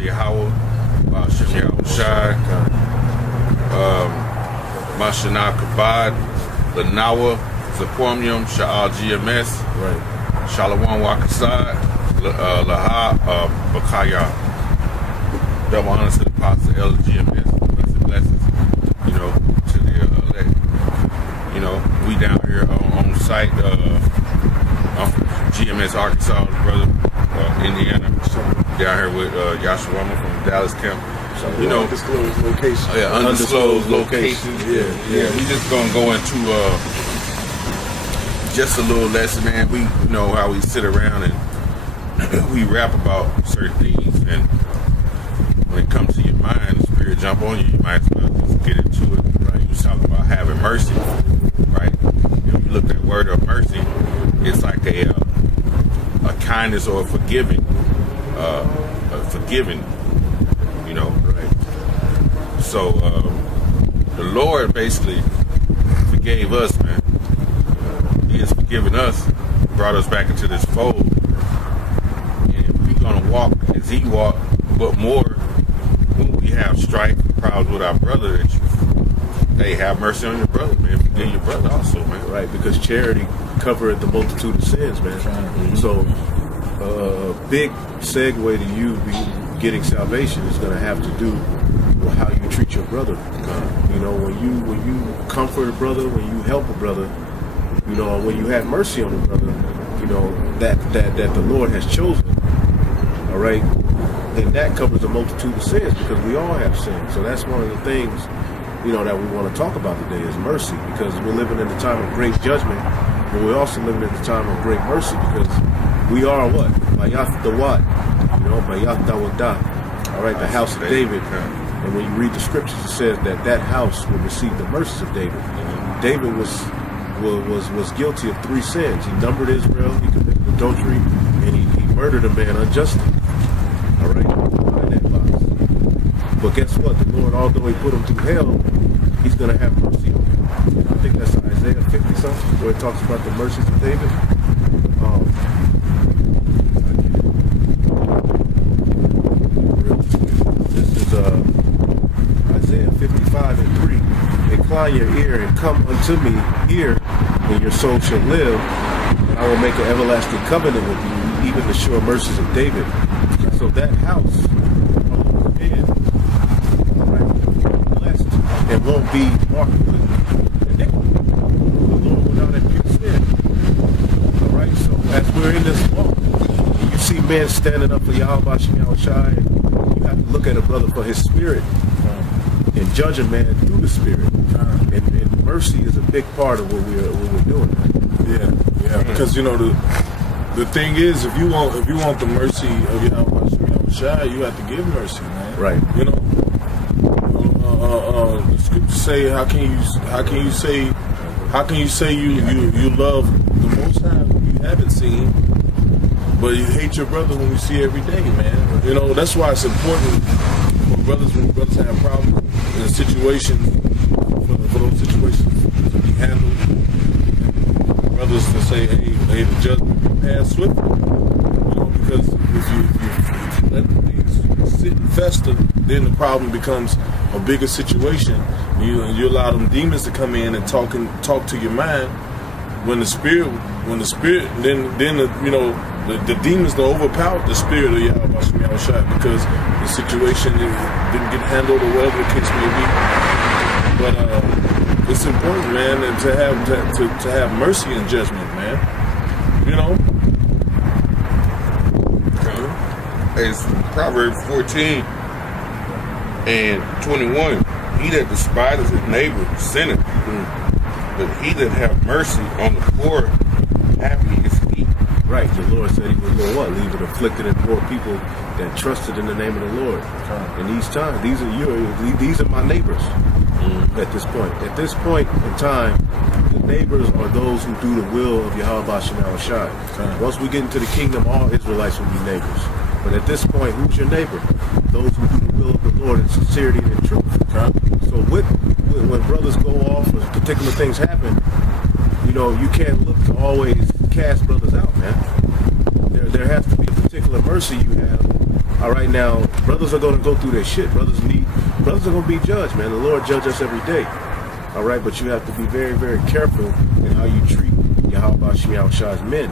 Yahweh, Shem Yahushai, Mashana Kabad, Lanawa, Zapormium, Sha'al GMS, Shalom Wakasad, Laha, Bakaya. Double honor to the Apostle LGMS, blessings, to the elect. We down here on site, GMS Arkansas, brother, Indiana, down here with Yashua from Dallas camp. Undisclosed location. Undisclosed locations. Yeah. We just gonna go into just a little lesson, man. We know how we sit around and we rap about certain things, and when it comes to your mind, the spirit jump on you, you might as well just get into it. Right? You talking about having mercy, right? If you look at word of mercy, it's like a kindness or a forgiving, right? So the Lord basically forgave us, man. He has forgiven us, brought us back into this fold, and we're gonna walk as He walked, but more when we have strife, problems with our brother. Hey, have mercy on your brother, man. Forgive your brother also, man. Right, because charity covereth the multitude of sins, man. Mm-hmm. So a big segue to you getting salvation is going to have to do with how you treat your brother. When you comfort a brother, when you help a brother, when you have mercy on a brother, that the Lord has chosen. All right, then that covers a multitude of sins, because we all have sinned. So that's one of the things that we want to talk about today is mercy, because we're living in the time of great judgment, but we're also living in the time of great mercy, because we are what? Bayath Dawat, Bayath Dawadah, all right, the house of David. And when you read the scriptures, it says that house will receive the mercies of David. David was guilty of 3 sins. He numbered Israel, he committed adultery, and he murdered a man unjustly. All right, in that box. But guess what? The Lord, although He put him through hell, He's going to have mercy on him. I think that's Isaiah 50 something, where it talks about the mercies of David. This is Isaiah 55:3. Incline your ear and come unto me here, and your soul shall live. And I will make an everlasting covenant with you, even the sure mercies of David. So that house and won't be marked with iniquity. The Lord will not impute sin. All right, so as we're in this walk, and you see men standing up for Yahweh Shem Yahushai, and you have to look at a brother for his spirit and judge a man through the spirit. And mercy is a big part of what we're doing. Yeah, because the thing is, if you want the mercy of Yahweh Shem Yahushai, you have to give mercy, man. Right. The scriptures say, how can you say you love the Most High who you haven't seen, but you hate your brother whom you see every day, man? That's why it's important when brothers have problems in a situation, for those situations to be handled. Brothers to say, hey, the judgment be passed swiftly. Because if you let things sit and fester, then the problem becomes a bigger situation. You allow them demons to come in and talk to your mind. When the spirit, then the demons that overpower the spirit of Yahweh Shem Yahushai, because the situation didn't get handled or whatever the case may be. But it's important, man, and to have mercy in judgment, man. It's Proverbs 14:21. He that despises his neighbor sinneth, but he that have mercy on the poor, happy is he. Right, the Lord said He was going to what? Leave it afflicted and poor people that trusted in the name of the Lord. In these times, these are my neighbors. At this point in time, the neighbors are those who do the will of Yahweh Shem Yahushai. Once we get into the kingdom, all Israelites will be neighbors. But at this point, who's your neighbor? Those who do the will of the Lord in sincerity and in truth. So when brothers go off or particular things happen, you can't look to always cast brothers out, man. There has to be a particular mercy you have All right, now, brothers are going to go through their shit. Brothers are going to be judged, man. The Lord judges us every day. All right, but you have to be very, very careful in how you treat Yahweh Shem Yahshua's men.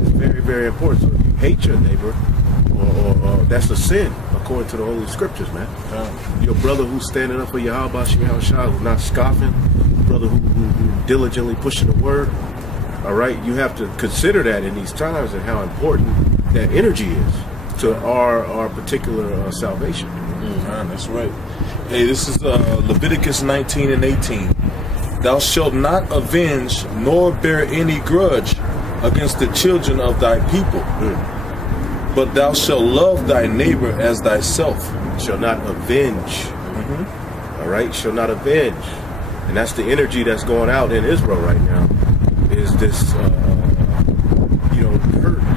It's very, very important. So if you hate your neighbor, or that's a sin, according to the Holy Scriptures, man. Your brother who's standing up for Yahweh Shem Yahushua, who's not scoffing, brother who diligently pushing the word. All right, you have to consider that in these times and how important that energy is to our particular salvation. That's right. Hey, this is Leviticus 19 and 18. Thou shalt not avenge nor bear any grudge against the children of thy people, but thou shalt love thy neighbor as thyself. Shall not avenge. All right, shall not avenge. And that's the energy that's going out in Israel right now. Is this, hurt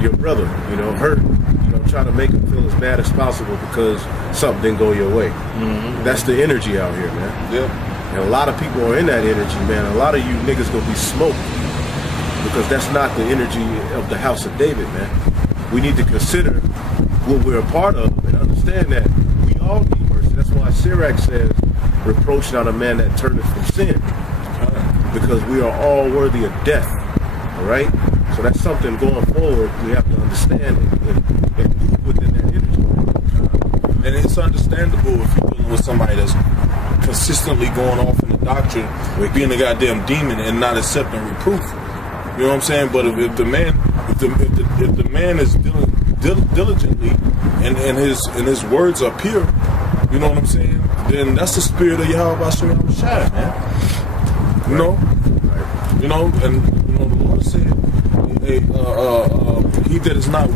your brother, hurt, try to make him feel as bad as possible because something didn't go your way. That's the energy out here, man. Yeah. And a lot of people are in that energy, man. A lot of you niggas gonna be smoked because that's not the energy of the house of David, man. We need to consider what we're a part of and understand that we all need mercy. That's why Sirach says, reproach not a man that turneth from sin, because we are all worthy of death. All right? So that's something going forward we have to understand and move within that energy. And it's understandable if you're dealing with somebody that's consistently going off in the doctrine with being a goddamn demon and not accepting reproof. You know what I'm saying? But if the man is dealing diligently and his words are pure, you know what I'm saying? Then that's the spirit of Yahweh Shem Yahushua, man. You know? You know, and the Lord said, hey, he that is not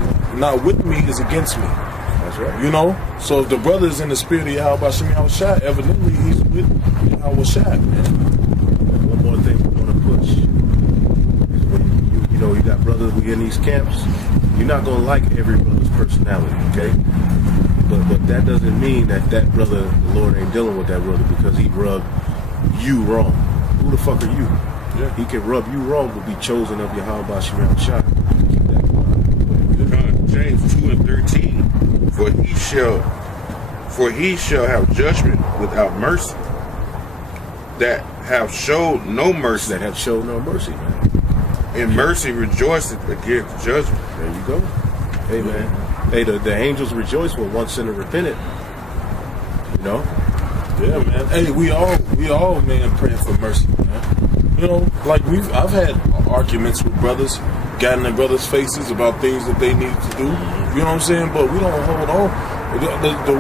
with me is against me. That's right. You know? So if the brother is in the spirit of Yahweh Shem Yahushua, evidently he's with Yahweh Shai, man. One more thing we want to push is when you got brothers we in these camps, you're not gonna like every brother's personality, okay? But that doesn't mean that brother, the Lord ain't dealing with that brother because he rubbed you wrong. Who the fuck are you? Yeah. He can rub you wrong but be chosen of Yahweh Shem Yahushua. James 2 and 13. For he shall have judgment without mercy, that have showed no mercy. That have showed no mercy, man. And mercy rejoiceth against judgment. There you go. Hey, man. Hey, the angels rejoice when one sinner repented. You know? Yeah, man. Hey, we all, man, praying for mercy, man. You know, like I've had arguments with brothers, gotten in brothers' faces about things that they need to do. You know what I'm saying? But we don't hold on. The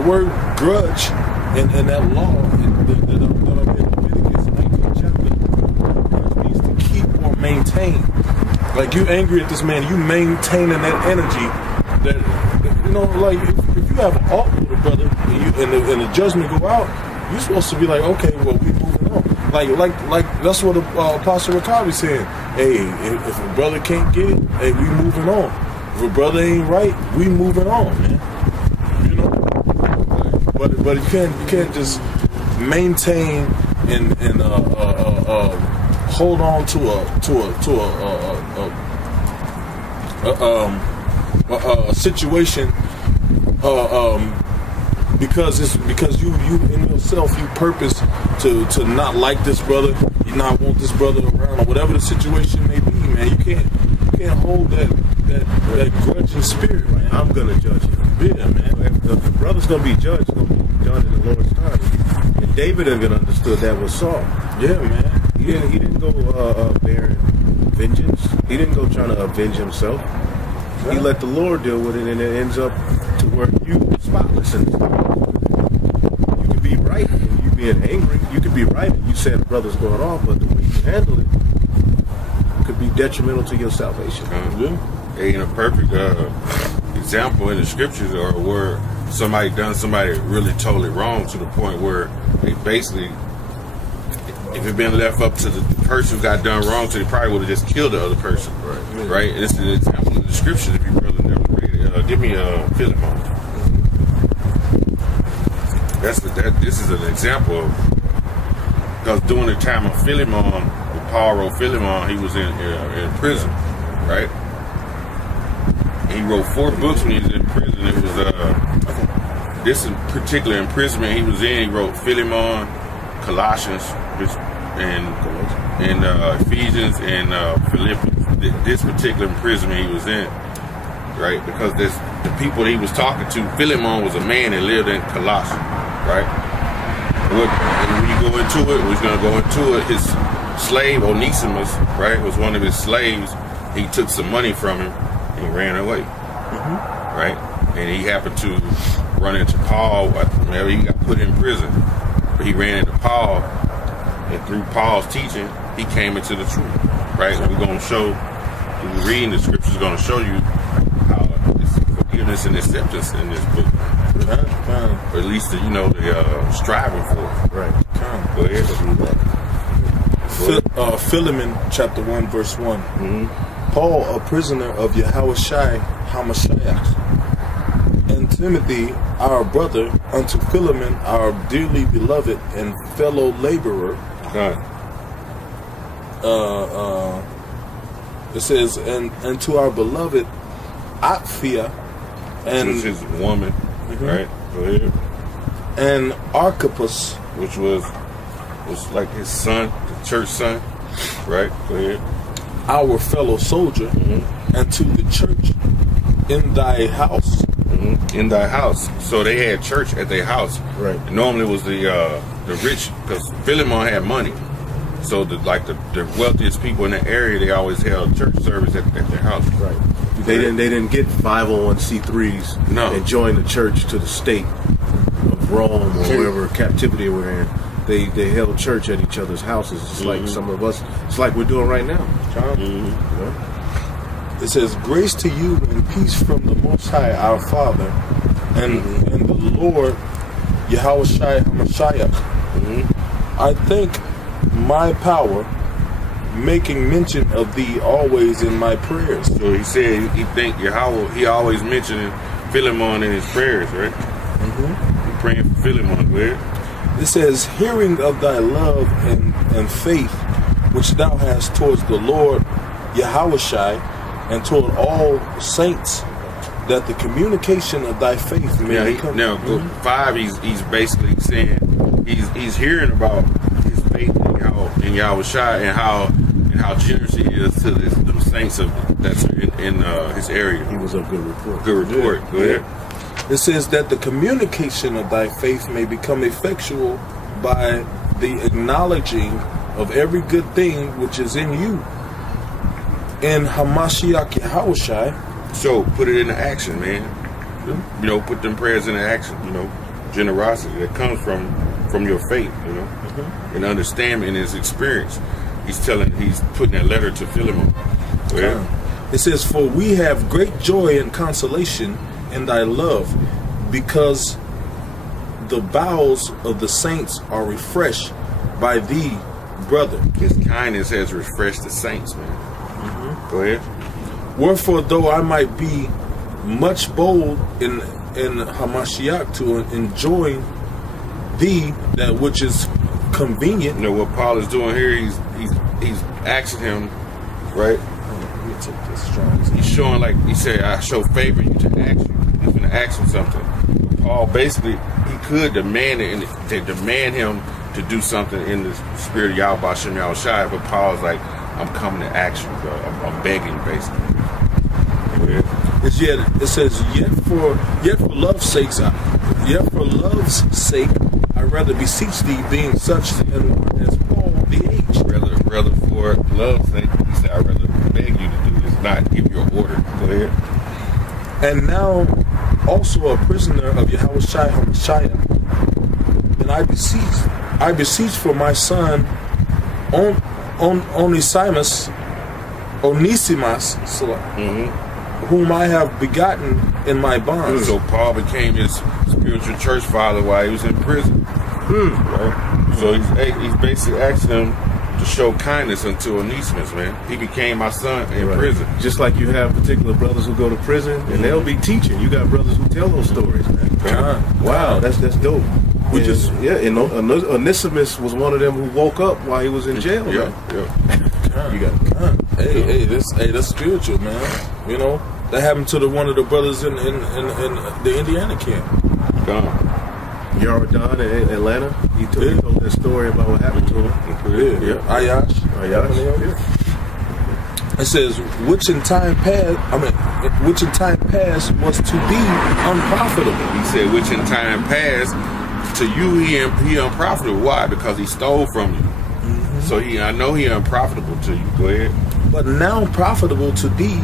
word grudge in that law that in Leviticus 19 chapter means to keep or maintain. Like you angry at this man, you maintaining that energy. That like if you have an alt with a brother and the judgment go out, you're supposed to be like, okay, well, we moving on. Like that's what Apostle Rakabi said. Hey, if a brother can't get it, hey, we moving on. If a brother ain't right, we moving on, man. You know, but you can't just maintain and hold on to a situation because you in yourself you purpose to not like this brother, you not want this brother around, or whatever the situation may be, man. You can't hold that grudging spirit, man. I'm gonna judge you. Yeah, man. The brother's gonna be judged, it's gonna be done in the Lord's time. And David even understood that with Saul. Yeah, man. He didn't go bearing vengeance. He didn't go trying to avenge himself. He let the Lord deal with it, and it ends up to where you spotless. And you can be right and you being angry. You can be right and you said the brother's going off, but the way you handle it could be detrimental to your salvation. In a perfect example in the scriptures, or where somebody done somebody really totally wrong to the point where they basically, if it been left up to the person who got done wrong, so they probably would have just killed the other person. Right? This is an example in the scriptures. If you really never read it, give me Philemon. This is an example of, because during the time of Philemon, the Paul wrote Philemon, he was in prison, right? He wrote 4 books when he was in prison. It was this particular imprisonment he was in. He wrote Philemon, Colossians, and Ephesians, and Philippians. This particular imprisonment he was in, right? Because the people he was talking to, Philemon was a man that lived in Colossae, right? And when you go into it, we're going to go into it. His slave Onesimus, right, was one of his slaves. He took some money from him and he ran away, right? And he happened to run into Paul. He got put in prison, but he ran into Paul, and through Paul's teaching, he came into the truth, right? And we're going to show, through reading the scriptures, going to show you how it's forgiveness and acceptance in this book. Or at least, they're striving for it. Right. Go ahead. Philemon chapter 1 verse 1. Paul, a prisoner of Yahushai HaMashiach, and Timothy, our brother, unto Philemon, our dearly beloved and fellow laborer. It says, and to our beloved Apphia, and which was his woman, right? Go ahead. And Archippus, which was like his son, the church son, right? Go ahead. Our fellow soldier, and to the church in thy house. In thy house. So they had church at their house. Right. And normally it was the rich, because Philemon had money. So the wealthiest people in the area, they always held church service at their house. Right. They didn't get 501c3s and join the church to the state of Rome or wherever captivity we're in. They held church at each other's houses, just like some of us. It's like we're doing right now. It says, grace to you and peace from the Most High, our Father, and the Lord Yahushai HaMashiach. I thank my power, making mention of thee always in my prayers. So he said he thanked Yahweh. He always mentioned Philemon in his prayers, right? He praying for Philemon. Where? It says, hearing of thy love and faith which thou hast towards the Lord Yahushai and toward all saints, that the communication of thy faith may come. Now, 5, he's basically saying he's hearing about his faith in Yahushai and how generous he is to the saints that's in his area. He was of good report. Good report. Go ahead. It says that the communication of thy faith may become effectual by the acknowledging of every good thing which is in you, in Hamashiach Yahushai. So put it into action, man. Put them prayers into action. Generosity that comes from your faith. And understanding in his experience. He's putting that letter to Philemon. It says, for we have great joy and consolation in thy love, because the bowels of the saints are refreshed by thee, brother. His kindness has refreshed the saints, man. Go ahead. Wherefore, though I might be much bold in Hamashiach to enjoy thee that which is convenient. What Paul is doing here, he's asking him, right? He's showing, like he said, I show favor you to ask you. He's going to ask him something. Paul basically, he could demand it, and they demand him to do something in the spirit of Yahweh Shem Yahushai, but Paul's like, I'm coming to ask you, bro. I'm begging, basically. It says, yet for love's sake, I rather beseech thee, being such as Paul the age. Rather for love's sake, he said, I rather beg you to do this, not give you an order. Go ahead. And now also a prisoner of Yahushai HaMashiach, and I beseech for my son Onesimus, whom I have begotten in my bonds. So Paul became his spiritual church father while he was in prison. Right? So he's basically asking him to show kindness unto Onesimus, man. He became my son in prison. Just like you have particular brothers who go to prison and they'll be teaching. You got brothers who tell those stories, man. Wow, that's dope. And Onesimus was one of them who woke up while he was in jail. You got that's spiritual, man. that happened to one of the brothers in the Indiana camp. Yaradon in Atlanta. He told that story about what happened to him. Yeah. Ayash. Yeah. It says, which in time past was to be unprofitable. He said, which in time past to you he unprofitable. Why? Because he stole from you. So I know he unprofitable to you. Go ahead. But now profitable to thee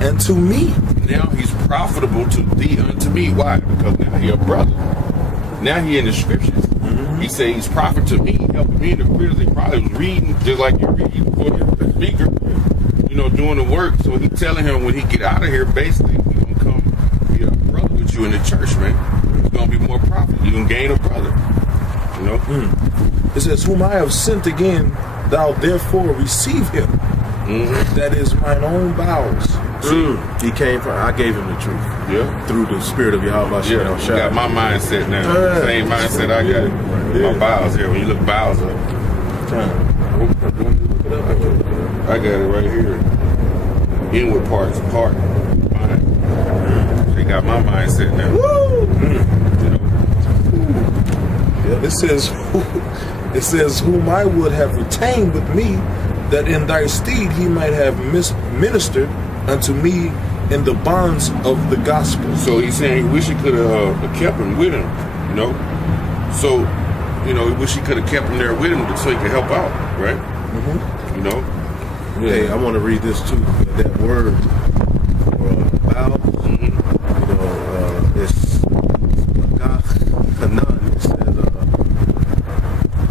and to me. Now he's profitable to thee unto me. Why? Because now he a brother. Now he in the scriptures. He said he's prophet to me, helping me in the prison. He probably was reading just like you read for the speaker, doing the work. So he telling him when he get out of here, basically, he's going to come be a brother with you in the church, man. He's going to be more prophet. You're going to gain a brother. It says, whom I have sent again, thou therefore receive him. That is mine own bowels. He came from. I gave him the truth. Yeah. Through the spirit of Yahweh. Yeah. You got my mindset now. Same mindset I got. My bowels here. When you look bowels up. I got it right here. Inward parts, heart, mind. They got my mindset now. It says, whom I would have retained with me, that in thy stead he might have ministered unto me in the bonds of the gospel. So he's saying he wish he could have kept him with him, So, he wish he could have kept him there with him so he could help out, right? Hey, I want to read this too. That word bow, it's Kanan. It says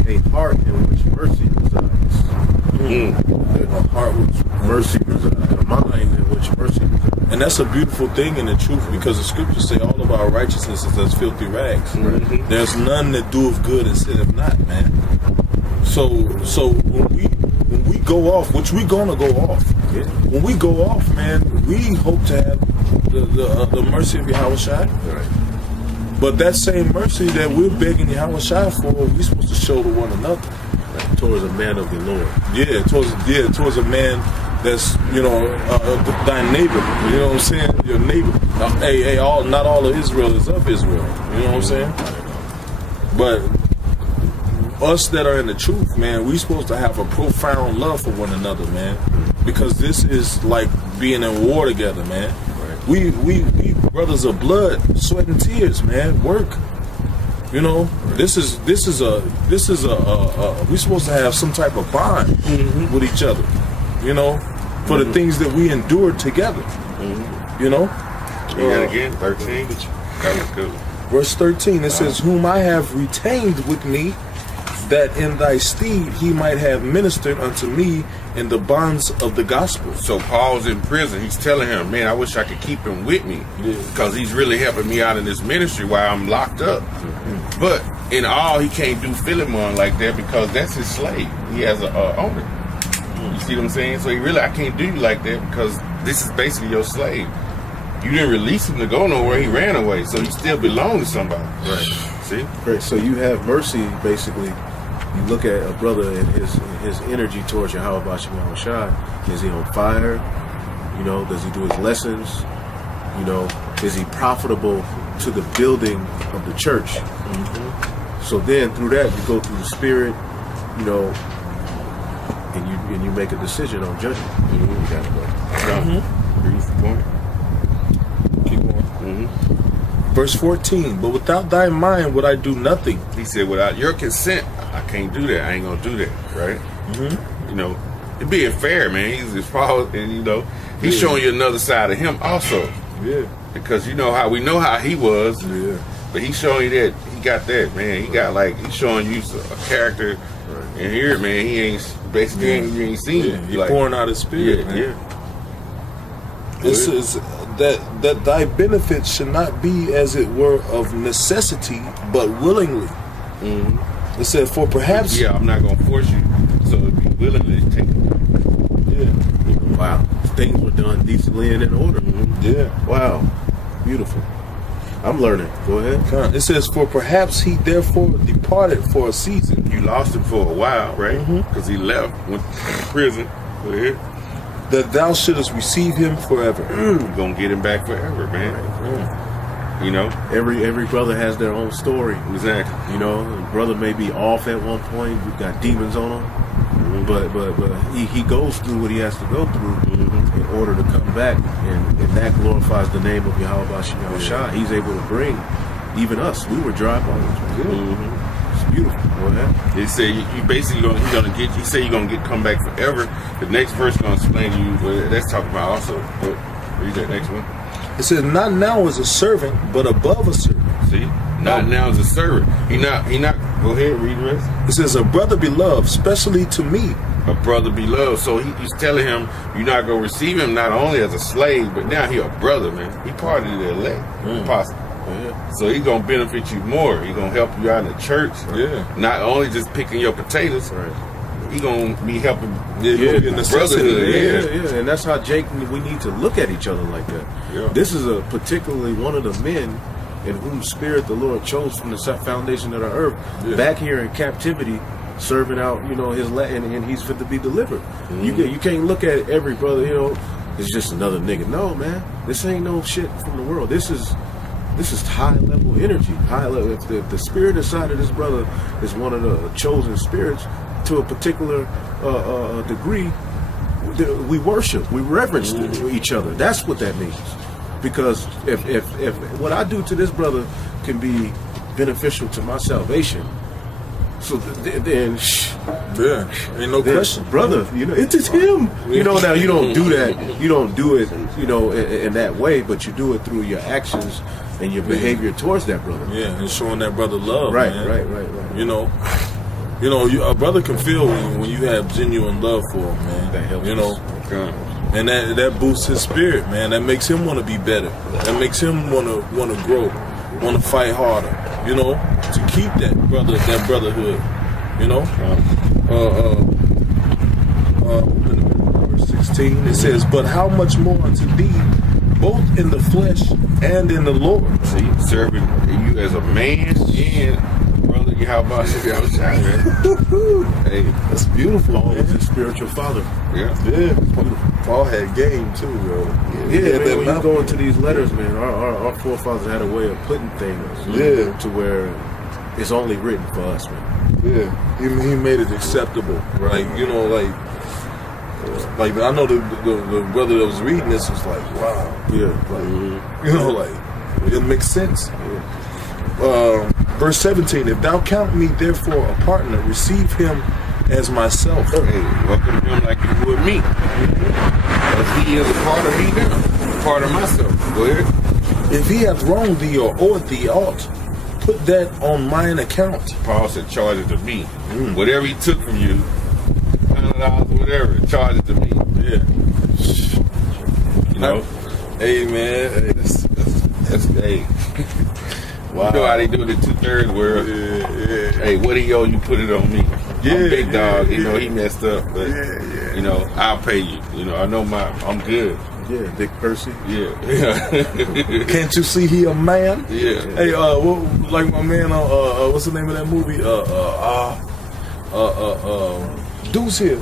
a heart in which mercy resides. A heart which mercy resides. A mind in which mercy resides. And that's a beautiful thing in the truth, because the scriptures say all of our righteousness is as filthy rags. There's none that doeth good and sitteth not, man. So when we go off, which we gonna go off. When we go off, man, we hope to have the mercy of Yahweh Shai. Right. But that same mercy that we're begging Yahweh Shai for, we're supposed to show to one another. Towards a man of the Lord. Towards a man that's, thy neighbor. You know what I'm saying? Your neighbor. Not all of Israel is of Israel. You know what I'm saying? But us that are in the truth, man, we supposed to have a profound love for one another, man. Because this is like being in war together, man. Right. We brothers of blood, sweat and tears, man. Work. This is a we're supposed to have some type of bond with each other, for the things that we endured together. You got again, 13. That was good. Verse 13, it says, whom I have retained with me, that in thy stead he might have ministered unto me in the bonds of the gospel. So Paul's in prison. He's telling him, man, I wish I could keep him with me, because he's really helping me out in this ministry while I'm locked up. But in all, he can't do Philemon like that, because that's his slave. He has an owner. You see what I'm saying? So I can't do you like that, because this is basically your slave. You didn't release him to go nowhere. He ran away, so he still belongs to somebody. Right. See? Right. So you have mercy, basically. You look at a brother and his energy towards Yahweh Bashim Yahushua. Is he on fire? Does he do his lessons? Is he profitable to the building of the church? So then through that you go through the spirit, and you make a decision on judgment. You gotta go. Here's the point. Keep going. Verse 14, but without thy mind would I do nothing. He said, without your consent, I can't do that. I ain't gonna do that, right? It being fair, man. He's his father, and he's showing you another side of him also. Yeah. Because we know how he was. Yeah. But he's showing you that he got that, man. He's showing you a character. Right. And here, man, he ain't basically you ain't seen it. He's pouring out his spirit, man. Yeah. It says that thy benefits should not be as it were of necessity, but willingly. It said, for perhaps... Yeah, I'm not going to force you. So be willingly take it. Yeah. Wow. Things were done decently and in order. Yeah. Wow. Beautiful. I'm learning. Go ahead. It says, for perhaps he therefore departed for a season. You lost him for a while, right? Because he left, went to prison. Go ahead. that thou shouldest receive him forever. You're going to get him back forever, man. You know? Every brother has their own story. Exactly. You know, brother may be off at one point. We've got demons on him. But he goes through what he has to go through in order to come back, and that glorifies the name of Yahweh Bashim Shah. He's able to bring even us. We were dry bones. It's beautiful. Go ahead. They say you basically gonna get. He say you're gonna come back forever. The next verse gonna explain to you. That's talking about also. Read that next one. It says, not now as a servant, but above a servant. See, not now as a servant. He not. Go ahead, read the rest. It says, a brother beloved, specially to me. A brother beloved. So he's telling him you're not gonna receive him not only as a slave, but now he a brother, man. He part of the elect, possible. Yeah. So he's gonna benefit you more. He's gonna help you out in the church. Yeah. Not only just picking your potatoes. Right. He gonna be helping. In the brotherhood. Yeah. And that's how we need to look at each other like that. Yeah. This is particularly one of the men in whom spirit the Lord chose from the foundation of the earth, back here in captivity, serving out, his and he's fit to be delivered. You can't look at every brother, it's just another nigga. No, man, this ain't no shit from the world. This is high level energy, high level. If the spirit inside of this brother is one of the chosen spirits to a particular degree, we worship, we reverence each other. That's what that means. Because if what I do to this brother can be beneficial to my salvation, so then ain't no question, brother. It is him. Now you don't do that. You don't do it. In that way, but you do it through your actions and your behavior towards that brother. Yeah, and showing that brother love. Right, man. right. A brother can feel when you have genuine love for him, man. That helps. And that boosts his spirit, man. That makes him want to be better. That makes him want to grow, want to fight harder. To keep that brotherhood. Verse 16 it says, "But how much more unto thee, both in the flesh and in the Lord." See, serving you as a man and brother. How about you? Hey, that's beautiful. Paul was his spiritual father. Yeah. Paul had game too, bro. Yeah, man, when you go into these letters, man, our forefathers had a way of putting things to where it's only written for us, man. Yeah, he made it acceptable, right? Like I know the brother that was reading this was like, wow, it makes sense. Verse 17: "If thou count me therefore a partner, receive him as myself." Hey, welcome him like you would me. Because he is a part of me now, a part of myself. Go ahead. "If he hath wronged thee or owed thee aught, put that on mine account." Paul said, charge it to me. Whatever he took from you, $100, whatever, charge it to me. Yeah. Hey, man, that's hey. Wow. You know how they do it in 2/3 world. Yeah. Hey, what he owe you, put it on me. Yeah, I'm big dog. Yeah. He messed up, but I'll pay you. I know I'm good. Yeah, Dick Percy. Yeah. Can't you see he a man? Yeah. Hey, like my man, what's the name of that movie? Deuce Hill.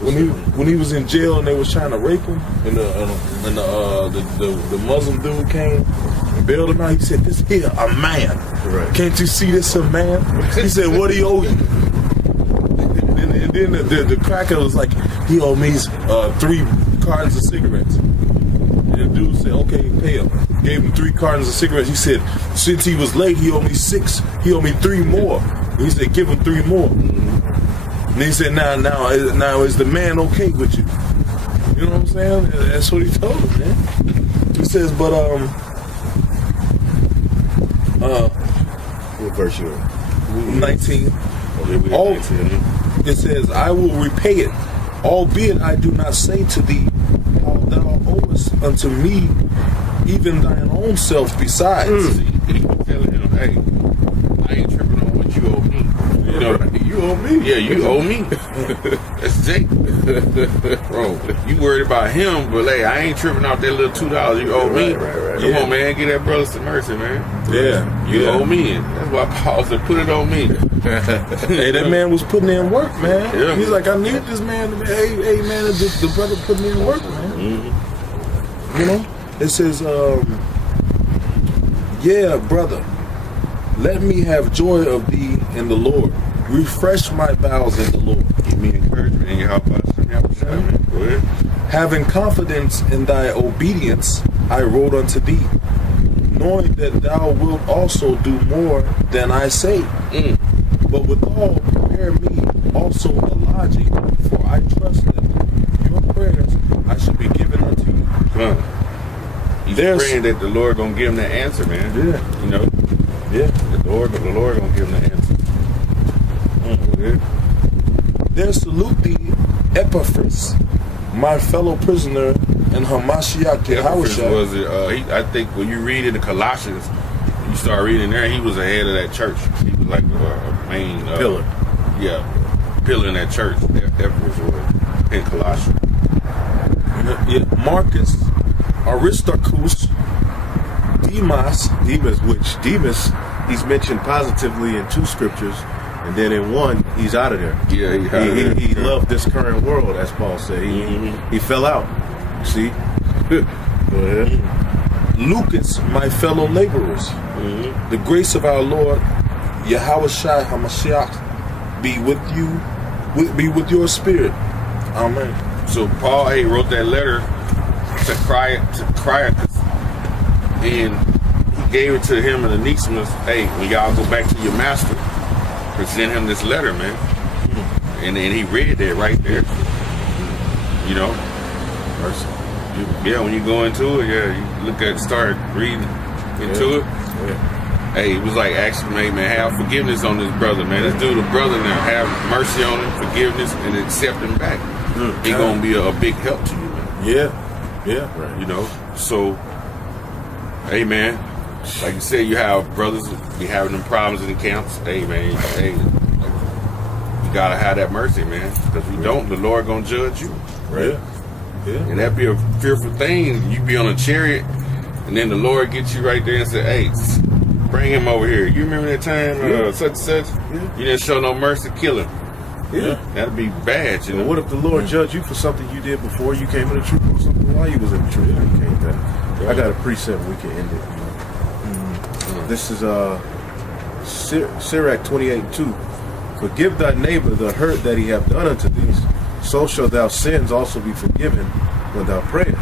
When he was in jail and they was trying to rape him, and the Muslim dude came and bailed him out. He said, "This here a man. Right. Can't you see this a man?" He said, "What do he owe you?" And then the cracker was like, "He owed me 3 cartons of cigarettes." And the dude said, "Okay, pay him." Gave him 3 cartons of cigarettes. He said, "Since he was late, he owed me 6. He owed me 3 more." And he said, "Give him 3 more." And he said, now is the man okay with you? You know what I'm saying? That's what he told him, man. He says, but what verse you in? 19. It says, "I will repay it, albeit I do not say to thee how thou owest unto me, even thine own self besides." He was telling him, hey, I ain't tripping on what you owe me. You know, you owe me. Yeah, you owe me. That's Jake. Bro, you worried about him, but hey, I ain't tripping out that little $2 you owe me. Right. Come on, man, give that brother some mercy, man. Yeah. You owe me. That's why Paul said, put it on me. Hey, that man was putting in work, man. Yeah. He's like, I need this man. Hey, man, the brother putting in work, man. Mm-hmm. You know, it says, yeah, brother, let me have joy of thee in the Lord. Refresh my bowels in the Lord. Give me encouragement and help us. Go ahead. Having confidence in thy obedience, I wrote unto thee, knowing that thou wilt also do more than I say. But withal, prepare me also a lodging, for I trust that your prayers I shall be given unto you. He's praying that the Lord gonna give him that answer, man. Yeah. You know? Yeah. The Lord gonna give him the answer. There salute thee, Epaphras, my fellow prisoner in Hamashiach Yehoshua. Was it? I think when you read in the Colossians, you start reading there. He was the head of that church. He was like a main pillar. Yeah, pillar in that church. Epaphras was in Colossians. Yeah, Marcus, Aristarchus, Demas, Demas, he's mentioned positively in 2 scriptures, and then in 1, he's out of there. Yeah, he loved this current world, as Paul said. He fell out. See? Go ahead. Lucas, my fellow laborers, the grace of our Lord Yahushua HaMashiach be with you, be with your spirit. Amen. So Paul wrote that letter to Criacus, and he gave it to him and Onesimus. Hey, when y'all go back to your master, present him this letter, man. And then he read that right there. You know, when you go into it, you start reading into it. Yeah. Hey, it was like asking, man, have forgiveness on this brother, man. Let's do the brother now. Have mercy on him, forgiveness, and accept him back. He's gonna be a big help to you, man. Yeah. Right. You know, so, hey, man, like you said, you have brothers be having them problems in the camps. Hey, man, you gotta have that mercy, man. Because if you don't, the Lord gonna judge you. Right. Yeah. And that'd be a fearful thing. You be on a chariot, and then the Lord gets you right there and say, hey, bring him over here. You remember that time, such and such? Yeah. You didn't show no mercy, kill him. Yeah. That'd be bad, you know. What if the Lord judged you for something you did before you came in the truth, or something while you was in the truth and you came back? I got a precept we can end it. You know? This is Sirach 28:2. Forgive thy neighbor the hurt that he hath done unto thee, so shall thou sins also be forgiven when thou prayest.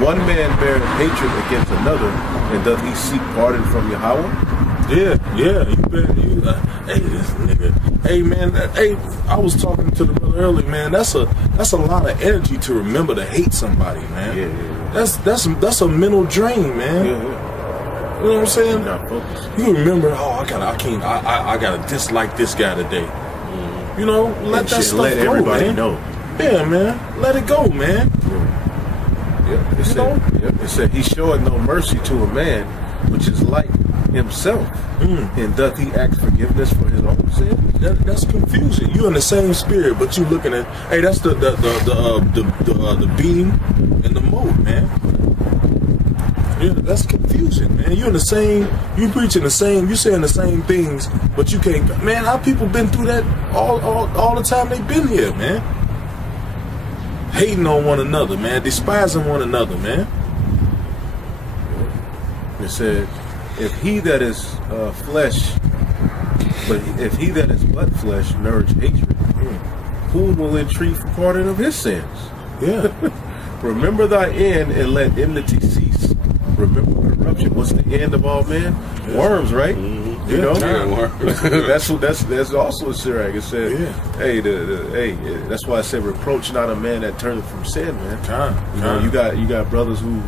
One man beareth hatred against another, and doth he seek pardon from Yahweh? Yeah. Hey, this nigga. Hey, man. I was talking to the brother earlier, man. That's a lot of energy to remember to hate somebody, man. Yeah. That's a mental drain, man. Yeah. You know what I'm saying? Not focused. You remember? I gotta dislike this guy today. You know, let that stuff let go, everybody man. know. Yeah, man. Let it go, man. It said he showeth no mercy to a man which is like himself, and doth he ask forgiveness for his own sin? That's confusing. You in the same spirit, but you looking at that's the beam and the mote, man. Yeah, that's confusing, man. You preaching the same, you saying the same things, but you can't. Man, how people been through that all the time they've been here, man. Hating on one another, man. Despising one another, man. It said, if he that is flesh, but if he that is but flesh nourish hatred, whom will entreat for pardon of his sins? Yeah. Remember thy end and let enmity cease. Remember corruption. What's the end of all men? Worms, right? Mm-hmm. You know, worms. that's also a Sirach. It said, hey, that's why I said, reproach not a man that turneth from sin, man. You know, you got brothers who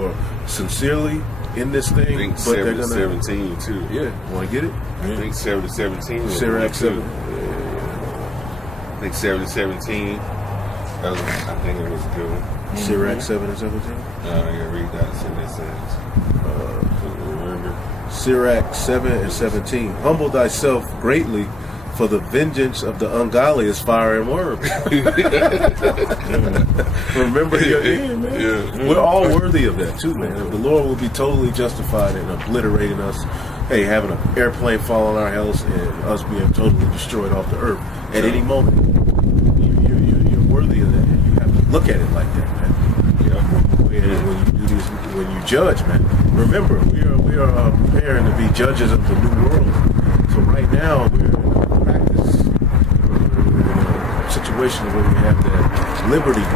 are sincerely in this thing, I think but they're gonna 17 too. Yeah, want to get it? I think 7-17. Sirach 7. I think 7-17. I think it was a good one. Sirach 7 and 17. I gotta read that. See what it says. Remember. Sirach 7:17. Humble thyself greatly, for the vengeance of the ungodly is fire and worm. Remember your end, man. Yeah. We're all worthy of that too, man. The Lord will be totally justified in obliterating us. Hey, having an airplane fall on our house and us being totally destroyed off the earth at any moment. You're worthy of that. You have to look at it like that, man. When you do this, when you judge, man. Remember, we are preparing to be judges of the new world. So right now we're in practice, we're in a situation where we have that liberty,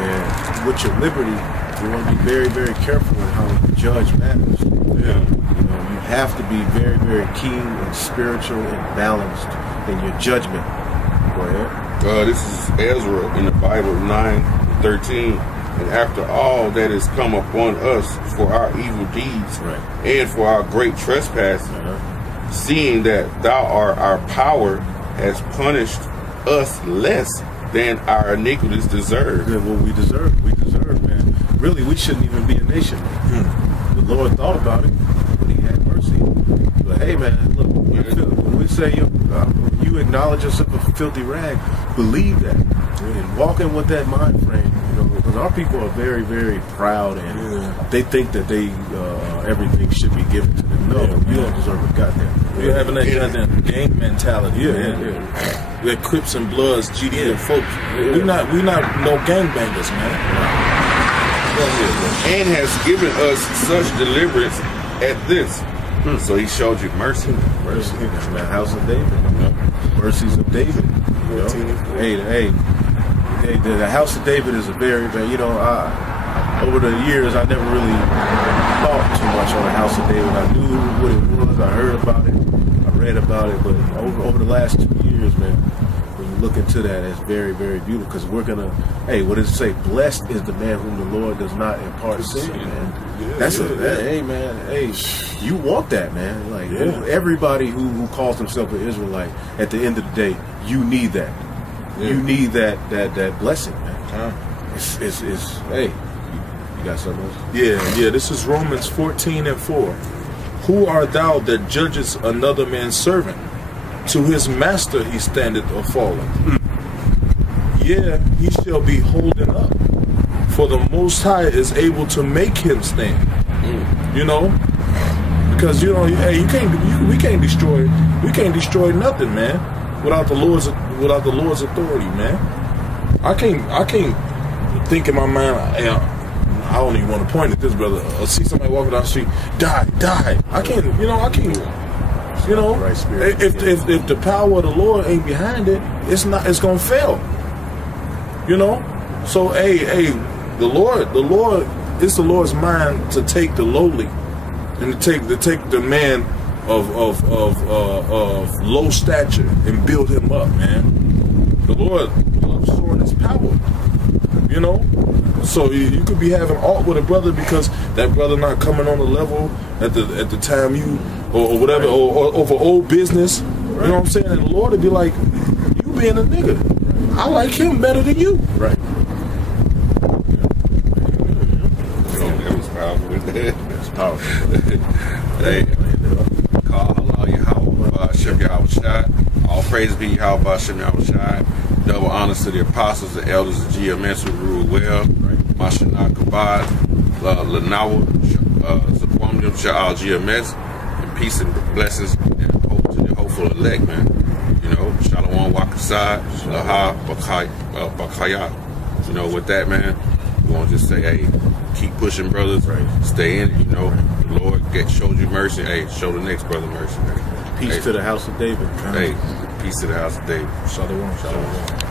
and with your liberty, you want to be very, very careful in how you judge matters. You have to be very, very keen and spiritual and balanced in your judgment. Go ahead. This is Ezra in the Bible 9:13. And after all that has come upon us for our evil deeds and for our great trespass, seeing that thou art our power, has punished us less than our iniquities deserve. Yeah, well, we deserve, man. Really, we shouldn't even be a nation. The Lord thought about it, but He had mercy. But hey, man, look, when we say you acknowledge yourself a filthy rag, believe that and walk in with that mind frame. Because our people are very, very proud and they think that everything should be given to them. No, you don't deserve a goddamn. We're having that goddamn gang mentality. We're Crips and Bloods, GD and folks. We not no gangbangers, man. And has given us such deliverance at this. So He showed you mercy. Mercy. That's the house of David. Mercies of David. Hey, the house of David is a very, over the years, I never really thought too much on the house of David. I knew what it was. I heard about it. I read about it. But over the last 2 years, man, when you look into that, it's very, very beautiful. Because we're going to, what does it say? Blessed is the man whom the Lord does not impart sin, man. You want that, man. Like, everybody who calls himself an Israelite, at the end of the day, you need that. You need that blessing, man. You got something else? Yeah. This is Romans 14:4. Who art thou that judgest another man's servant? To his master he standeth or falleth. Yeah, he shall be holden up. For the Most High is able to make him stand. Because we can't destroy nothing, man, without the Lord's authority, man. I can't think in my mind. I don't even want to point at this brother. Or see somebody walking down the street, die. I can't. Right spirit. If the power of the Lord ain't behind it, it's gonna fail. So the Lord, it's the Lord's mind to take the lowly and to take the man of low stature and build him up, man. The Lord loves showing His power, So you could be having art with a brother because that brother not coming on the level at the time you or whatever or over old business. You know what I'm saying? And the Lord would be like, you being a nigga, I like him better than you. Right. That's powerful. Hey, call Allah Yahweh, Shem Yahweh Shai. All praise be Yahweh Shem Yahweh Shai. Double honors to the apostles, the elders of GMS who rule well. Mashanah Kabad, Lanawa, Zapomnium Sha'al GMS, and peace and blessings and hope to the hopeful elect, man. Shalom Wakasai, Laha Bakayat. With that, man, we want to just say, hey, keep pushing, brothers. Stay in it, The Lord showed you mercy. Hey, show the next brother mercy, man. Peace to the house of David. Hey, peace to the house of David. Shalom.